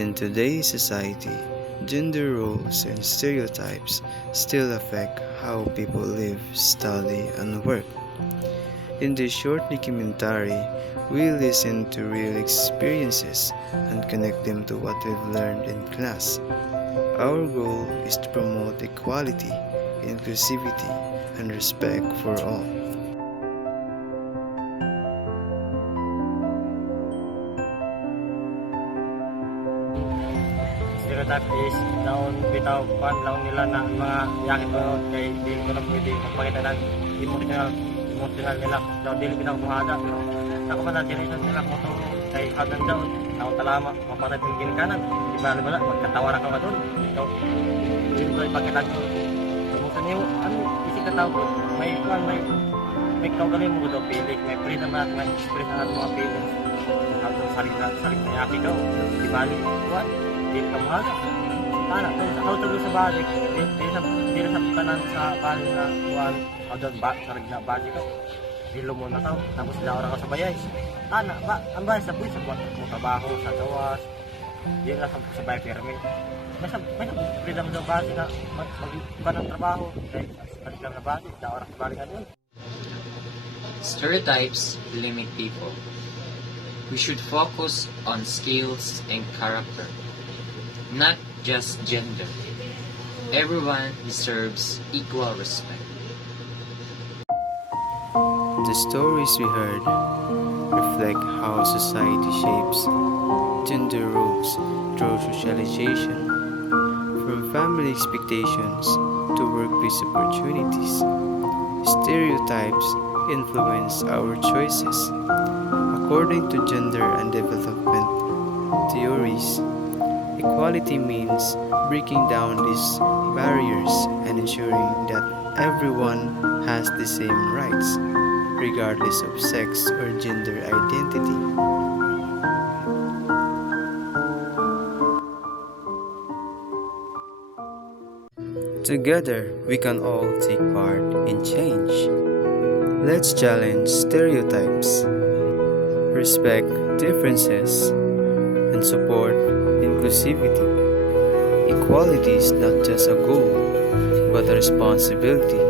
In today's society, gender roles and stereotypes still affect how people live, study, and work. In this short documentary, we listen to real experiences and connect them to what we've learned in class. Our goal is to promote equality, inclusivity, and respect for all. Stereotype is daon bitaw pan daon nila na mga yakit ko kay di ko na pwede magpakita ng emotional nila daw dili bitaw kumada pero ako pa na generation nila mo to kay hanggang daon ako talama mapanat yung ginikanan di ba bala magkatawa ra ka doon ikaw dili ko ipakita ko kung niyo ano isig ka tao may kwan may kaugaling mo daw pili may freedom na may express na mga feelings ang saling na yakit daw di bali what di ka mahal sana sa auto sa balik di sa kanan sa balik na kuan adon ba sa regna balik ko dilo mo na tao tapos daw ra ka sa bayay ana ba ang bayay sa buwis sa buwan mo trabaho sa gawas di na sa bayay permit may freedom daw balik na mag ng trabaho kay sa regna na balik daw ra ka balik adon. Stereotypes limit people. We should focus on skills and character, not just gender. Everyone deserves equal respect. The stories we heard reflect how society shapes gender roles through socialization, from family expectations to workplace opportunities. Stereotypes influence our choices. According to gender and development theories, equality means breaking down these barriers and ensuring that everyone has the same rights, regardless of sex or gender identity. Together, we can all take part in change. Let's challenge stereotypes, respect differences, and support inclusivity. Equality is not just a goal, but a responsibility.